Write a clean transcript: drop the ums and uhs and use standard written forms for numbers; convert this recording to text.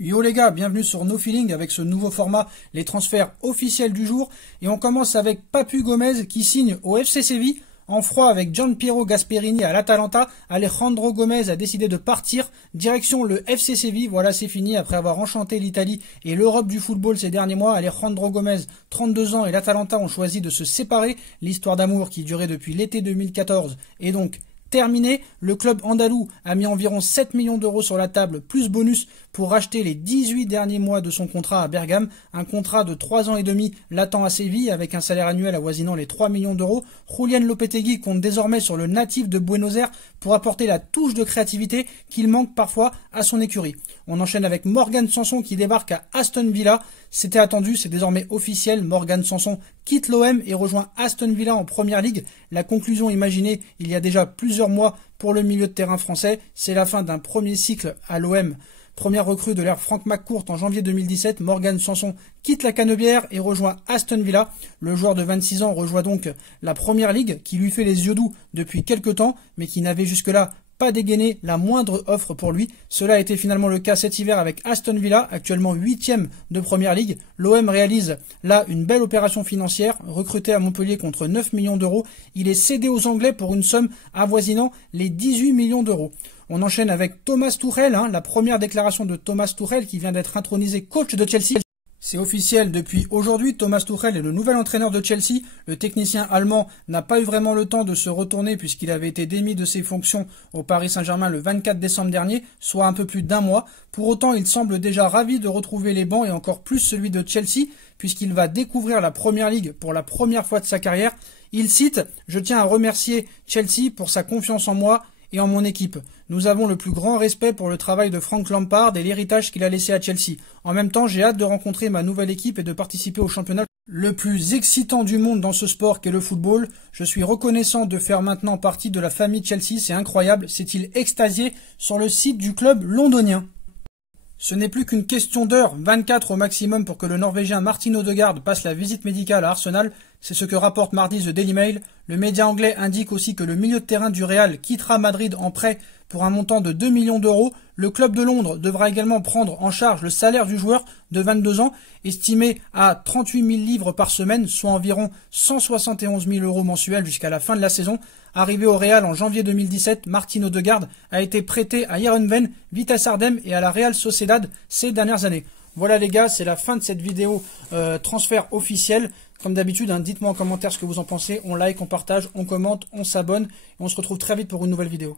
Yo les gars, bienvenue sur No Feeling avec ce nouveau format, les transferts officiels du jour. Et on commence avec Papu Gomez qui signe au FC Séville. En froid avec Gianpiero Gasperini à l'Atalanta, Alejandro Gomez a décidé de partir direction le FC Séville. Voilà, c'est fini. Après avoir enchanté l'Italie et l'Europe du football ces derniers mois, Alejandro Gomez, 32 ans, et l'Atalanta ont choisi de se séparer. L'histoire d'amour qui durait depuis l'été 2014 est donc terminé. Le club andalou a mis environ 7 millions d'euros sur la table, plus bonus, pour racheter les 18 derniers mois de son contrat à Bergame. Un contrat de 3 ans et demi l'attend à Séville, avec un salaire annuel avoisinant les 3 millions d'euros. Julián Lopetegui compte désormais sur le natif de Buenos Aires pour apporter la touche de créativité qu'il manque parfois à son écurie. On enchaîne avec Morgan Sanson qui débarque à Aston Villa. C'était attendu, c'est désormais officiel. Morgan Sanson quitte l'OM et rejoint Aston Villa en Première Ligue. La conclusion imaginée il y a déjà plusieurs mois pour le milieu de terrain français, c'est la fin d'un premier cycle à l'OM. Première recrue de l'ère Franck McCourt en janvier 2017, Morgan Sanson quitte la Canebière et rejoint Aston Villa. Le joueur de 26 ans rejoint donc la Première Ligue qui lui fait les yeux doux depuis quelques temps, mais qui n'avait jusque-là pas dégainé la moindre offre pour lui. Cela a été finalement le cas cet hiver avec Aston Villa, actuellement 8e de Première Ligue. L'OM réalise là une belle opération financière, recruté à Montpellier contre 9 millions d'euros. Il est cédé aux Anglais pour une somme avoisinant les 18 millions d'euros. On enchaîne avec Thomas Tuchel, la première déclaration de Thomas Tuchel qui vient d'être intronisé coach de Chelsea. C'est officiel depuis aujourd'hui, Thomas Tuchel est le nouvel entraîneur de Chelsea. Le technicien allemand n'a pas eu vraiment le temps de se retourner puisqu'il avait été démis de ses fonctions au Paris Saint-Germain le 24 décembre dernier, soit un peu plus d'un mois. Pour autant, il semble déjà ravi de retrouver les bancs et encore plus celui de Chelsea puisqu'il va découvrir la Première Ligue pour la première fois de sa carrière. Il cite « Je tiens à remercier Chelsea pour sa confiance en moi et en mon équipe. Nous avons le plus grand respect pour le travail de Frank Lampard et l'héritage qu'il a laissé à Chelsea. En même temps, j'ai hâte de rencontrer ma nouvelle équipe et de participer au championnat le plus excitant du monde dans ce sport qu'est le football. Je suis reconnaissant de faire maintenant partie de la famille Chelsea, c'est incroyable », s'est-il extasié sur le site du club londonien. Ce n'est plus qu'une question d'heure, 24 au maximum, pour que le Norvégien Martin Odegaard passe la visite médicale à Arsenal. C'est ce que rapporte mardi The Daily Mail. Le média anglais indique aussi que le milieu de terrain du Real quittera Madrid en prêt pour un montant de 2 millions d'euros. Le club de Londres devra également prendre en charge le salaire du joueur de 22 ans, estimé à 38 000 livres par semaine, soit environ 171 000 euros mensuels jusqu'à la fin de la saison. Arrivé au Real en janvier 2017, Martin Odegaard a été prêté à Heerenveen, Vitesse Arnhem et à la Real Sociedad ces dernières années. Voilà les gars, c'est la fin de cette vidéo transfert officiel. Comme d'habitude, dites-moi en commentaire ce que vous en pensez. On like, on partage, on commente, on s'abonne. Et on se retrouve très vite pour une nouvelle vidéo.